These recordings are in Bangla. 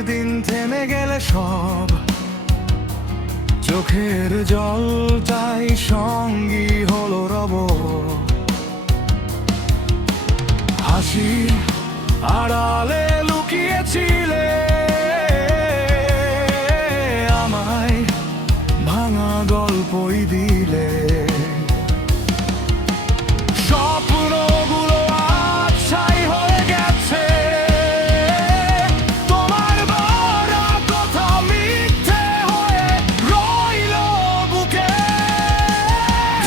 একদিন থেমে গেলে সব, চোখের জলটাই সঙ্গী হলো রব। হাসি আড়ালে লুকিয়েছিলে আমায়, ভাঙা গল্পই দিলে। স্বপ্নগুলো আজ ছাই হয়ে গেছে, তোমার বড় কথা মিথ্যে হয়ে রইল বুকে।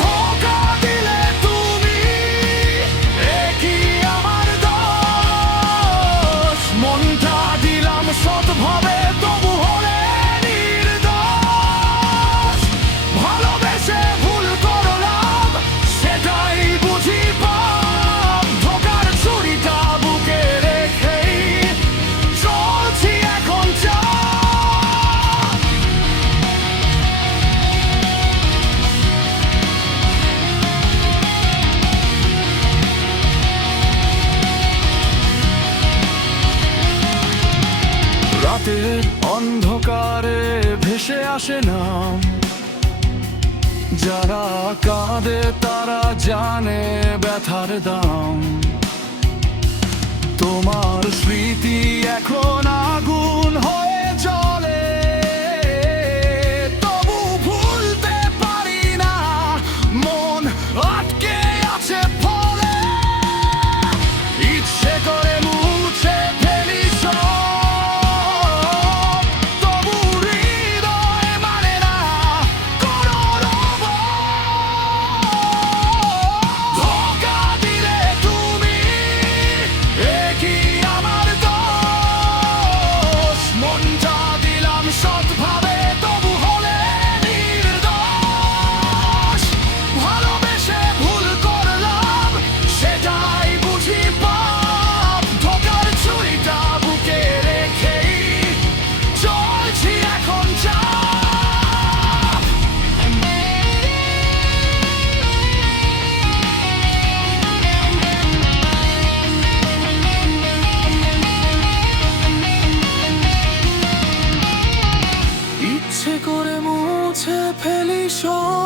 ধোঁকা দিলে তুমি, এ কি আমার দোষ? মনটা দিলাম সৎভাবে, তবু হলে নির্দোষ। ভালোবেসে ভুল করলাম, সেটাই বুঝি পাপ। ধোঁকার ছুরিটা বুকে রেখেই চলছি এখন চাপ। রাতের অন্ধকারে ভেসে আসে নাম, যারা কাঁদে তারা জানে ব্যথার দাম। তোমার স্মৃতি এখন আগুন হয়ে জ্বলে, তবু ভুলতে পারি না, মন আটকে আছে ফলে। ইচ্ছে করে মুছে ফেলি সব, তবু হৃদয় মানে না কোনো রব। ধোঁকা দিলে তুমি, এ কি আমার দোষ? মনটা দিলাম সৎভাবে, তবু হলে নির্দোষ। ভালোবেসে ভুল করলাম, সেটাই বুঝি পাপ। ধোঁকার ছুরিটা বুকে রেখেই চলছি এখন চাপ। ইচ্ছে করে মুছে ফেলি সব,